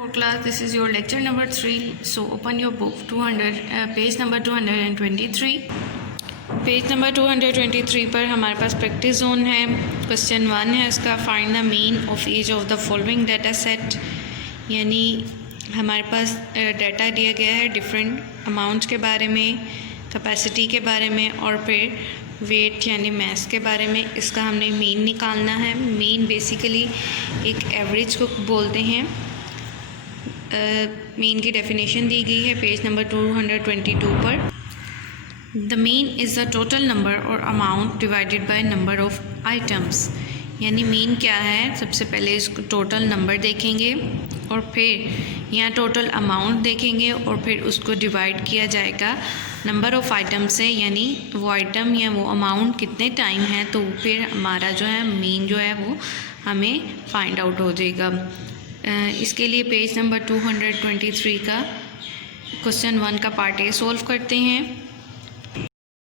For class, this is your lecture number 3. So open your book, page number 223. Page number 223 पर हमारे पास practice zone है। Question 1 है इसका, find the mean of each of the following data set. यानी हमारे पास data दिया गया है डिफरेंट अमाउंट्स के बारे में, कैपेसिटी के बारे में और फिर वेट यानी मास के बारे में। इसका हमने मीन निकालना है। मीन बेसिकली एक एवरेज को बोलते हैं। मीन की डेफिनेशन दी गई है पेज नंबर 222 पर। The mean is the total number और amount divided by number of items. यानी मीन क्या है, सबसे पहले इसको टोटल नंबर देखेंगे और फिर यहाँ टोटल अमाउंट देखेंगे और फिर उसको डिवाइड किया जाएगा नंबर ऑफ़ आइटम से, यानी वो आइटम या वो अमाउंट कितने टाइम है, तो फिर हमारा जो है मीन जो है वो हमें फाइंड आउट हो जाएगा। इसके लिए पेज नंबर 223 का क्वेश्चन 1 का पार्ट ए सॉल्व करते हैं।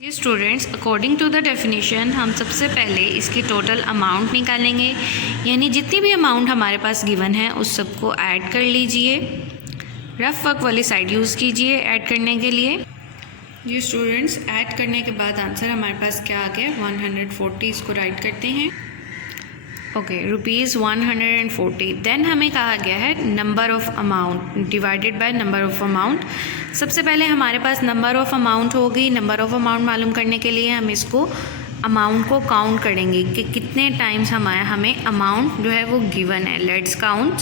Students, according to the definition हम सबसे पहले इसकी टोटल अमाउंट निकालेंगे, यानी जितनी भी अमाउंट हमारे पास गिवन है उस सबको ऐड कर लीजिए। रफ वर्क वाली साइड यूज़ कीजिए ऐड करने के लिए। ये स्टूडेंट्स, ऐड करने के बाद आंसर हमारे पास क्या आ गया, 140। इसको राइट करते हैं। ओके, ₹140। देन हमें कहा गया है number of amount divided by number of amount. सबसे पहले हमारे पास नंबर ऑफ़ अमाउंट होगी। नंबर ऑफ़ अमाउंट मालूम करने के लिए हम इसको अमाउंट को काउंट करेंगे कि कितने टाइम्स हमें अमाउंट जो है वो गिवन है। Let's count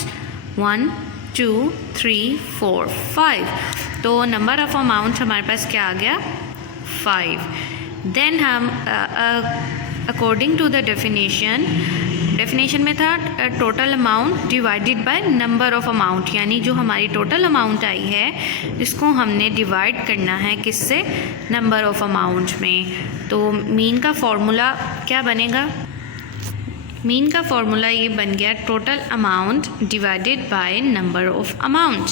1 2 3 4 5। तो नंबर ऑफ़ अमाउंट हमारे पास क्या आ गया, 5। देन हम अकॉर्डिंग टू द डेफिनेशन में था total amount divided by number of amount, यानी जो हमारी टोटल अमाउंट आई है इसको हमने डिवाइड करना है किससे, नंबर ऑफ़ अमाउंट में। तो मीन का फॉर्मूला क्या बनेगा, मीन का फॉर्मूला ये बन गया total amount divided by number of amount.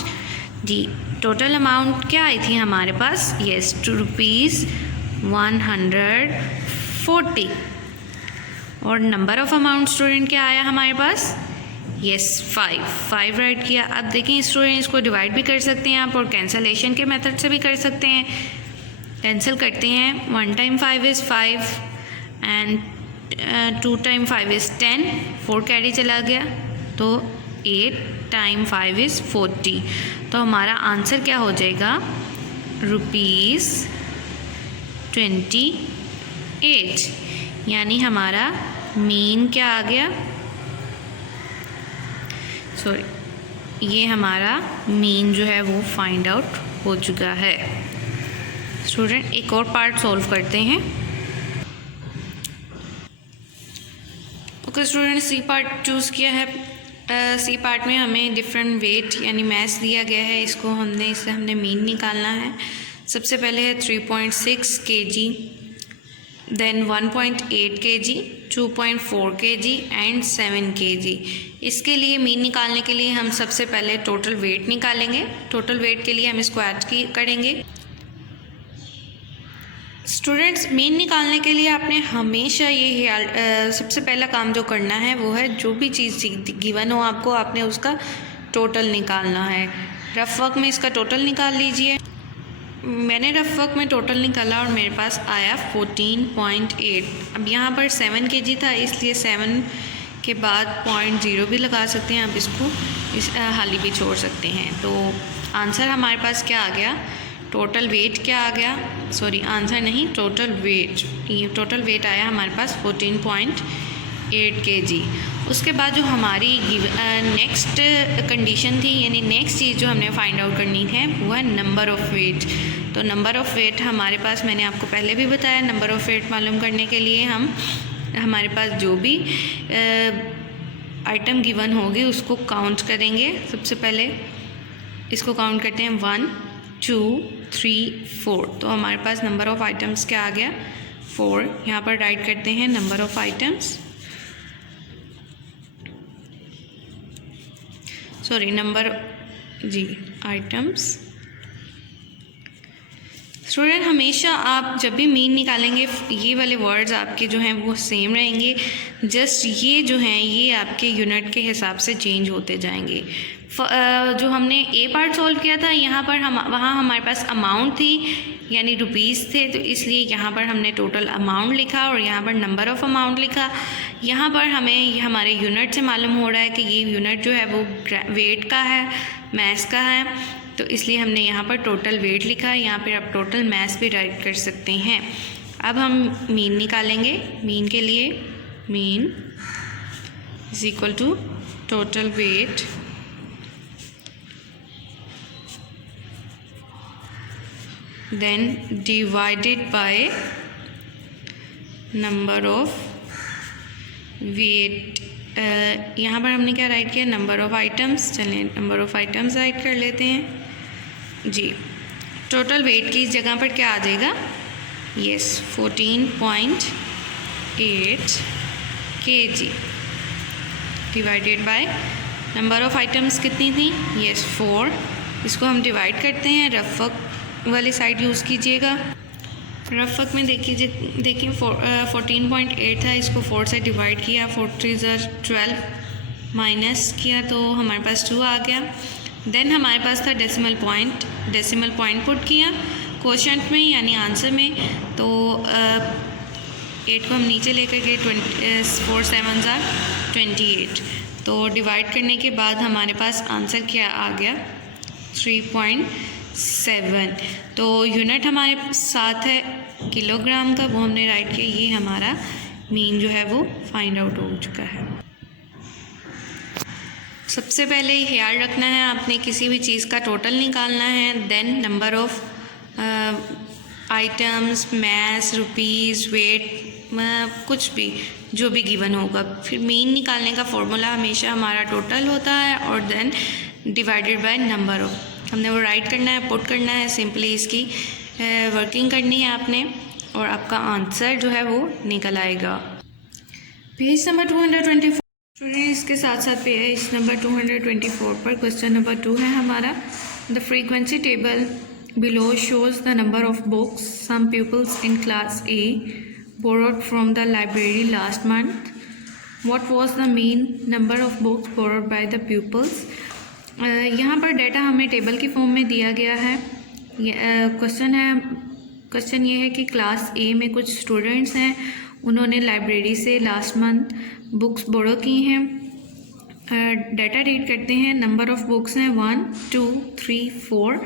जी, टोटल अमाउंट क्या आई थी हमारे पास, यस, ₹140 और नंबर ऑफ़ अमाउंट स्टूडेंट क्या आया हमारे पास, यस, 5 राइट किया। अब देखिए स्टूडेंट, इसको डिवाइड भी कर सकते हैं आप और कैंसलेशन के मेथड से भी कर सकते हैं। कैंसिल करते हैं, 1 time 5 is 5 and 2 time 5 is 10, 4 carry चला गया, तो 8 टाइम 5 इज़ 40। तो हमारा आंसर क्या हो जाएगा, ₹28। यानी हमारा मीन क्या आ गया, सॉरी, ये हमारा मीन जो है वो फाइंड आउट हो चुका है। स्टूडेंट, एक और पार्ट सॉल्व करते हैं। Okay student, C part choose किया है। सी पार्ट में हमें डिफरेंट वेट यानी मास दिया गया है। इससे हमने मीन निकालना है। सबसे पहले है 3.6 kg, then 1.8 kg, 2.4 kg and 7 kg। इसके लिए मीन निकालने के लिए हम सबसे पहले टोटल वेट निकालेंगे। टोटल वेट के लिए हम इसको ऐड करेंगे। स्टूडेंट्स, मीन निकालने के लिए आपने हमेशा ये सबसे पहला काम जो करना है वो है जो भी चीज़ गिवन हो आपको, आपने उसका टोटल निकालना है। रफ वर्क में इसका टोटल निकाल लीजिए। मैंने रफ वर्क में टोटल निकाला और मेरे पास आया 14.8। अब यहाँ पर 7 kg था, इसलिए 7 के बाद 0.0 भी लगा सकते हैं, आप इसको हाली भी छोड़ सकते हैं। तो आंसर हमारे पास क्या आ गया, टोटल वेट क्या आ गया, सॉरी आंसर नहीं, टोटल वेट। ये टोटल वेट आया हमारे पास 14.8 kg। उसके बाद जो हमारी नेक्स्ट कंडीशन थी, यानी नेक्स्ट चीज़ जो हमने फाइंड आउट करनी है वो है नंबर ऑफ़ वेट। तो नंबर ऑफ़ वेट हमारे पास, मैंने आपको पहले भी बताया, नंबर ऑफ़ वेट मालूम करने के लिए हमारे पास जो भी आइटम गिवन होगी उसको काउंट करेंगे। सबसे पहले इसको काउंट करते हैं 1 2 3 4। तो हमारे पास नंबर ऑफ़ आइटम्स क्या आ गया, 4। यहाँ पर राइट करते हैं number of items, sorry number, जी, आइटम्स। स्टूडेंट, हमेशा आप जब भी मीन निकालेंगे ये वाले वर्ड्स आपके जो हैं वो सेम रहेंगे, जस्ट ये जो हैं ये आपके यूनिट के हिसाब से चेंज होते जाएंगे। जो हमने ए पार्ट सॉल्व किया था यहाँ पर वहाँ हमारे पास अमाउंट थी यानी रुपीज़ थे, तो इसलिए यहाँ पर हमने टोटल अमाउंट लिखा और यहाँ पर नंबर ऑफ़ अमाउंट लिखा। यहाँ पर हमें हमारे यूनिट से मालूम हो रहा है कि ये यूनिट जो है वो वेट का है, मैथ्स का है, तो इसलिए हमने यहाँ पर टोटल वेट लिखा है। यहाँ पर आप टोटल मैथ्स भी राइट कर सकते हैं। अब हम मीन निकालेंगे। मीन के लिए mean is equal to total weight then divided by number of weight। यहाँ पर हमने क्या राइट किया, नंबर ऑफ़ आइटम्स। चलिए नंबर ऑफ़ आइटम्स राइट कर लेते हैं जी। टोटल वेट की इस जगह पर क्या आ जाएगा, yes 14.8 kg divided by number of items कितनी थी, यस 4। इसको हम डिवाइड करते हैं, रफ वर्क वाली साइड यूज़ कीजिएगा। रफ वर्क में देखिए 14.8 था, इसको 4 से डिवाइड किया, 4 3 12 माइनस किया तो हमारे पास 2 आ गया। देन हमारे पास था डेसिमल पॉइंट पुट किया क्वोशंट में यानी आंसर में, तो 8 को हम नीचे लेकर गए, 4 7 28, तो डिवाइड करने के बाद हमारे पास आंसर क्या आ गया 3.7। तो यूनिट हमारे साथ है किलोग्राम का, वो हमने राइट किया। ये हमारा मीन जो है वो फाइंड आउट हो चुका है। सबसे पहले ख्याल रखना है आपने किसी भी चीज़ का टोटल निकालना है, then number of items, maths, rupees, weight, कुछ भी जो भी गिवन होगा। फिर मीन निकालने का फॉर्मूला हमेशा हमारा टोटल होता है और then divided by number of, हमने वो राइट करना है, पुट करना है, सिंपली इसकी वर्किंग करनी है आपने और आपका आंसर जो है वो निकल आएगा। पेज नंबर 224 स्टूडेंट, इसके साथ साथ पेज नंबर 224 पर क्वेश्चन नंबर 2 है हमारा। The frequency table below shows the number of books some peoples in class A borrowed from the library last month. What was the mean number of books borrowed by the pupils? यहाँ पर data हमें table की form में दिया गया है। Question ये है कि क्लास ए में कुछ स्टूडेंट्स हैं, उन्होंने लाइब्रेरी से लास्ट मंथ बुक्स बोरो की हैं। डेटा रीड करते हैं, नंबर ऑफ़ बुक्स हैं 1 2 3 4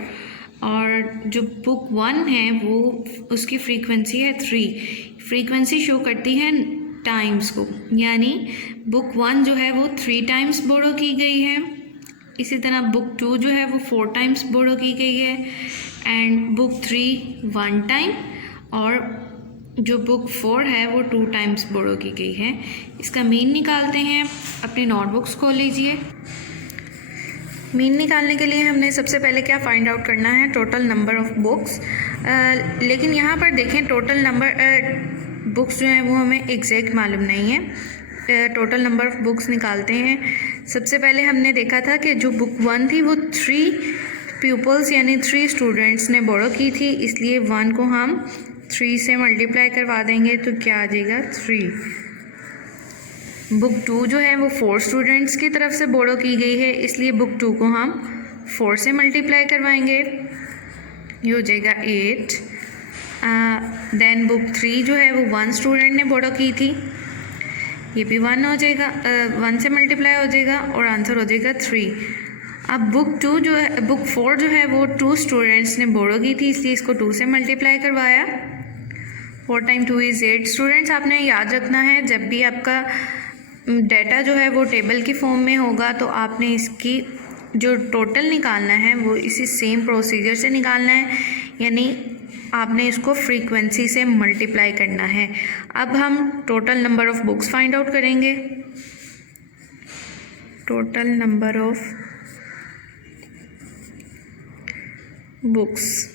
और जो बुक 1 है वो उसकी फ्रीक्वेंसी है 3। फ्रीक्वेंसी शो करती है टाइम्स को, यानी बुक 1 जो है वो 3 टाइम्स बोरो की गई है। इसी तरह बुक 2 जो है वो 4 टाइम्स बोरो की गई है एंड बुक 3 1 टाइम और जो बुक 4 है वो 2 टाइम्स बोरो की गई है। इसका मीन निकालते हैं। अपनी नोटबुक्स खोल लीजिए। मीन निकालने के लिए हमने सबसे पहले क्या फाइंड आउट करना है, टोटल नंबर ऑफ़ बुक्स। लेकिन यहाँ पर देखें टोटल नंबर बुक्स जो हैं वो हमें एग्जैक्ट मालूम नहीं है। टोटल नंबर ऑफ़ बुक्स निकालते हैं। सबसे पहले हमने देखा था कि जो बुक 1 थी वो 3 पीपल्स यानी 3 स्टूडेंट्स ने बोरो की थी, इसलिए 1 को हम 3 से मल्टीप्लाई करवा देंगे तो क्या आ जाएगा 3। बुक 2 जो है वो 4 स्टूडेंट्स की तरफ से बोरो की गई है, इसलिए बुक 2 को हम 4 से मल्टीप्लाई करवाएंगे, ये हो जाएगा 8। देन बुक 3 जो है वो 1 स्टूडेंट ने बोरो की थी, ये भी 1 हो जाएगा, 1 से मल्टीप्लाई हो जाएगा और आंसर हो जाएगा 3। अब बुक 4 जो है वो 2 स्टूडेंट्स ने बोरो की थी, इसलिए इसको 2 से मल्टीप्लाई करवाया। 4 टाइम 2 इज़ 8। स्टूडेंट्स आपने याद रखना है जब भी आपका डाटा जो है वो टेबल की फॉर्म में होगा तो आपने इसकी जो टोटल निकालना है वो इसी सेम प्रोसीजर से निकालना है, यानी आपने इसको फ्रीक्वेंसी से मल्टीप्लाई करना है। अब हम total number of books find out करेंगे। टोटल नंबर ऑफ़ बुक्स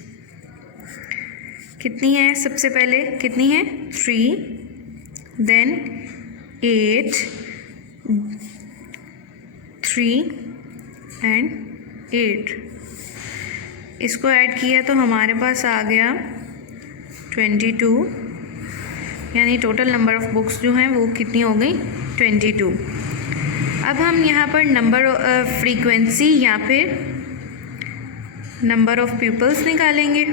कितनी है, सबसे पहले कितनी है 3, देन 8, 3 एंड 8, इसको ऐड किया तो हमारे पास आ गया 22, यानी टोटल नंबर ऑफ़ बुक्स जो हैं वो कितनी हो गई 22। अब हम यहाँ पर नंबर फ्रीक्वेंसी या फिर नंबर ऑफ़ पीपल्स निकालेंगे।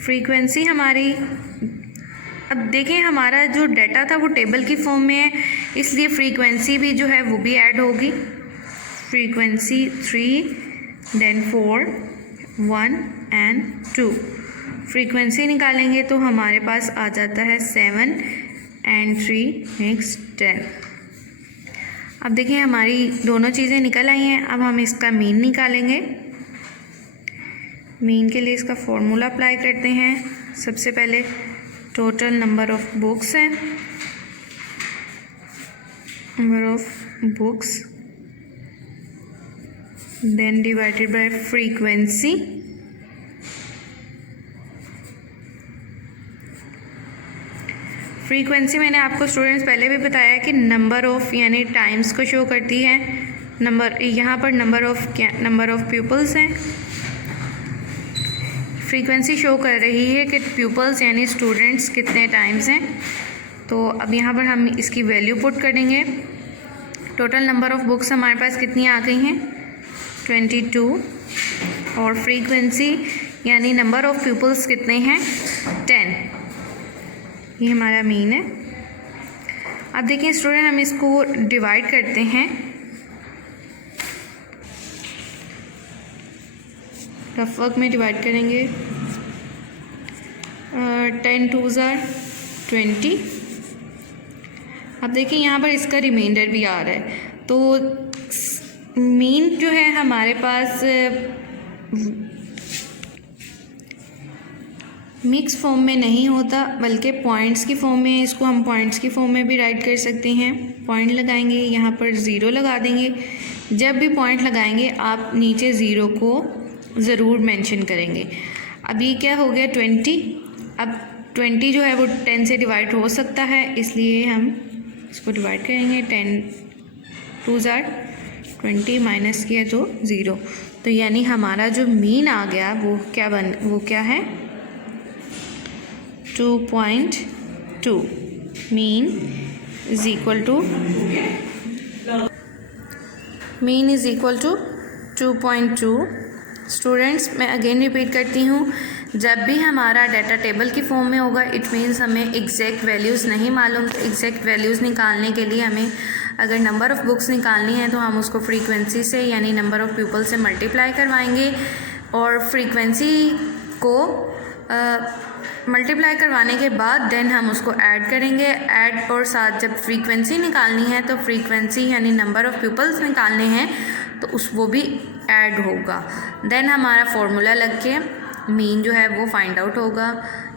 फ्रीक्वेंसी हमारी, अब देखें हमारा जो डाटा था वो टेबल की फॉर्म में है, इसलिए फ्रीक्वेंसी भी जो है वो भी ऐड होगी। Frequency 3, then 4, 1 and 2। फ्रीक्वेंसी निकालेंगे तो हमारे पास आ जाता है 7 एंड 3 मेक्स 10। अब देखिए हमारी दोनों चीज़ें निकल आई हैं। अब हम इसका मीन निकालेंगे। मीन के लिए इसका फॉर्मूला अप्लाई करते हैं। सबसे पहले टोटल नंबर ऑफ बुक्स है, number of books, then divided by frequency, frequency मैंने आपको स्टूडेंट्स पहले भी बताया कि नंबर ऑफ़ यानी टाइम्स को शो करती है। नंबर यहाँ पर नंबर ऑफ़ पीपल्स हैं। फ्रीक्वेंसी शो कर रही है कि पीपल्स यानी स्टूडेंट्स कितने टाइम्स हैं। तो अब यहाँ पर हम इसकी वैल्यू पुट करेंगे। टोटल नंबर ऑफ़ बुक्स हमारे पास कितनी आ गई हैं 22, और फ्रीक्वेंसी यानी नंबर ऑफ़ पीपल्स कितने हैं 10। ये हमारा मीन है। अब देखिए स्टूडेंट हम इसको डिवाइड करते हैं। रफ वर्क में डिवाइड करेंगे। 10 2s are 20। अब देखिए यहाँ पर इसका रिमाइंडर भी आ रहा है। तो मीन जो है हमारे पास मिक्स फॉर्म में नहीं होता बल्कि पॉइंट्स की फॉर्म में। इसको हम पॉइंट्स की फॉर्म में भी राइट कर सकते हैं। पॉइंट लगाएंगे, यहाँ पर 0 लगा देंगे। जब भी पॉइंट लगाएंगे आप नीचे 0 को ज़रूर मेंशन करेंगे। अब ये क्या हो गया 20। अब 20 जो है वो 10 से डिवाइड हो सकता है, इसलिए हम इसको डिवाइड करेंगे। 10 2s are 20 माइनस किया तो 0। तो यानी हमारा जो मीन आ गया वो क्या है 2.2। Mean is equal to 2.2। Students मैं अगेन रिपीट करती हूँ, जब भी हमारा डाटा टेबल की फॉर्म में होगा इट मीन्स हमें एग्जैक्ट वैल्यूज़ नहीं मालूम। तो एग्जैक्ट वैल्यूज़ निकालने के लिए हमें अगर नंबर ऑफ़ बुक्स निकालनी है तो हम उसको फ्रीक्वेंसी से यानी नंबर ऑफ़ पीपल से मल्टीप्लाई करवाएंगे, और फ्रीक्वेंसी को मल्टीप्लाई करवाने के बाद देन हम उसको ऐड करेंगे। ऐड और साथ जब फ्रीक्वेंसी निकालनी है तो फ्रीक्वेंसी यानी नंबर ऑफ़ पीपल्स निकालने हैं तो वो भी ऐड होगा। देन हमारा फॉर्मूला लग के मीन जो है वो फाइंड आउट होगा।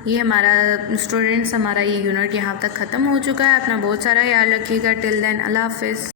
ये हमारा स्टूडेंट्स हमारा ये यूनिट यहाँ तक ख़त्म हो चुका है। अपना बहुत सारा ख्याल रखिएगा। टिल देन अल्लाह हाफ़िज़।